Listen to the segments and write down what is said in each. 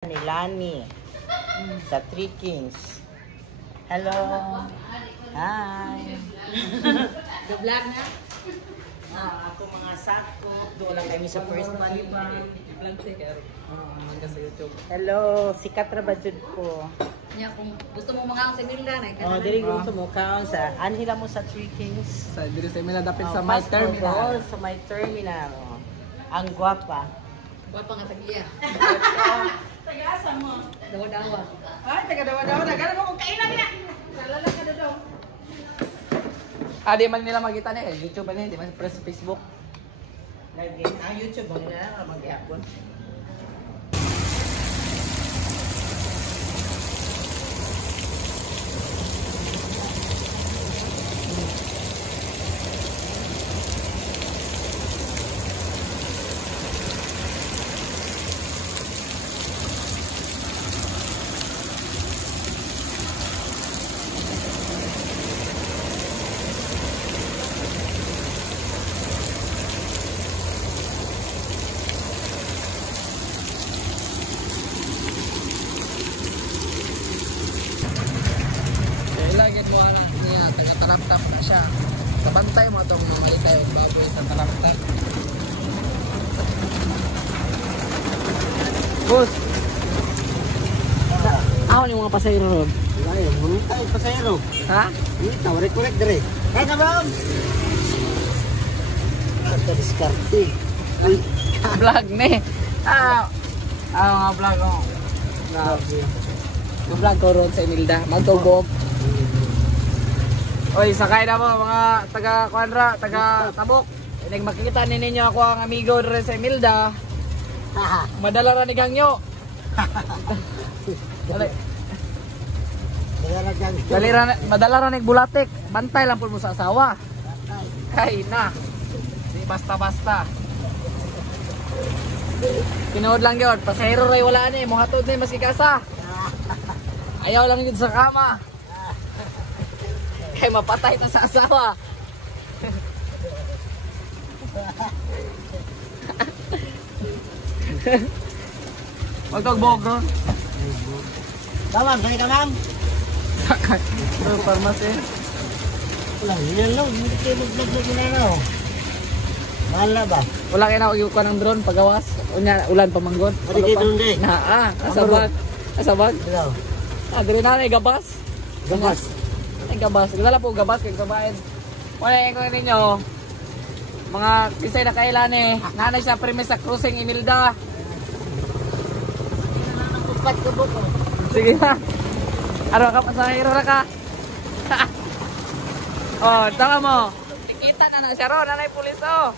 Ni Lani sa Three Kings. Hello. Hi. Vlog na? Ako mga sako. Doon lang kami sa first money pa. Vlog sa YouTube. Hello. Sikat ra ba jud ko? Nya kung gusto mo mga sa Milda na Oh, diri gusto mo kaon sa anhila mo sa Three Kings. Sa diri sa Mila dapit sa Fast my terminal. food, sa my terminal. Ang gwapa. Wapa nga tagiya. Tagasa mo. Dawa-dawa. Ay, taga-dawa-dawa. Nagano mo kung kailan niya. Salala ka na daw. Di man nila makita ni YouTube ani, di man press sa Facebook. Lagi ang YouTube mo na mag-yapon. Ilagay mo ala niya taga-tarap-tap na siya. Kabantay mo tong mga malita yung baboy sa tarap-tap. Boss. Ako ni mga pasahero ron. Ay, mo tayo pasayro. Ha? Tawari-korek dire. Ay, kabam. Ata diskarte. Vlog ni. Mga vlog ko. Yung vlog ko ron sa Emilda. Magtugog. Oy, sakay na mo mga taga Kuanra, taga Tabok. Inig makikita ninyo ako ang amigo rin sa Emilda. Madala ra ni Gangyo. Madala ra ni Bulatik. Bantay lang pud mo sa asawa. Kay na. Di basta-basta. Tinuod lang yun. Pasahero ray wala ni. Muhatod ni maski kasa. Ayaw lang yun sa kama. Kay mapatay na sa asawa. Magtagbog ron. Kamam, kaya kamam. Sakay. Pero pharmacy. Wala, yan lang. Hindi kayo mag-vlog na ano. Mahal na ba? Wala kayo na uyukan ng drone pagawas. Unya ulan pamanggon. Pwede kayo drone di? Asabag. Asabag. Hello. Dili na gabas. Gamas. Ay gabas. Dala po gabas kay kabayan. Wala ko ninyo. Mga kisay na kailan nanay siya premise sa cruising Emilda. Tupat ko po ko. Sige na. Araw ka pa sa hero na ka. Oh, tama mo. Tikita na siya ron, nanay pulis oh.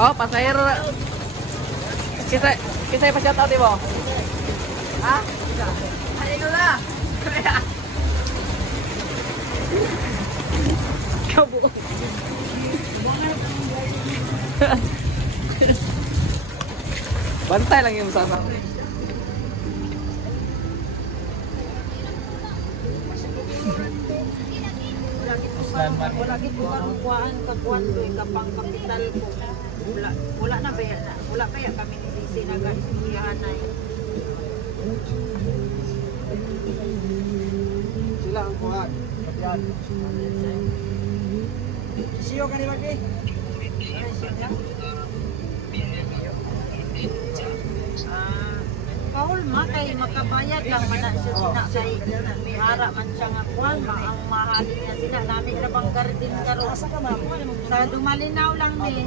Oh, pasahero. Kisay pa siya tao, di mo? Ha? Ay, ito na. Kabu. Bantay lang yung sana. Wala gid ko karukuan kakuan ko kapang kapital ko. Wala na ba yan? Wala kaya kami ni DC nag-istoryahan na yun. Sila ang kuhan. Kapian. Siyo ka ni Maki? Paul ma kay makabayad lang man na siya sina kay may hara man siya nga kuan ang mahalin niya sila nami ra bang garden karon sa Dumalinaw lang ni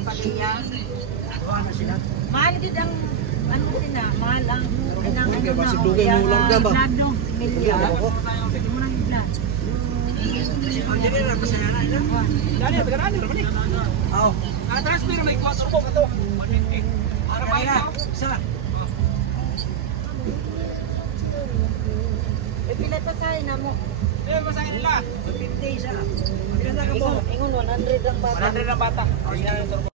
patiya mahal gid ang ano sila mahal ang kanang ano na Dugay mo lang ba ba? Milya murang gila Dali, tagaan ra man. Oh. Transfer may 4 mo kato. 150. Para ba ito? Isa. pila ta say na mo Masahin nila. 50 isa. ingon 100 ang bata 100 ang bata. Original yung turbo.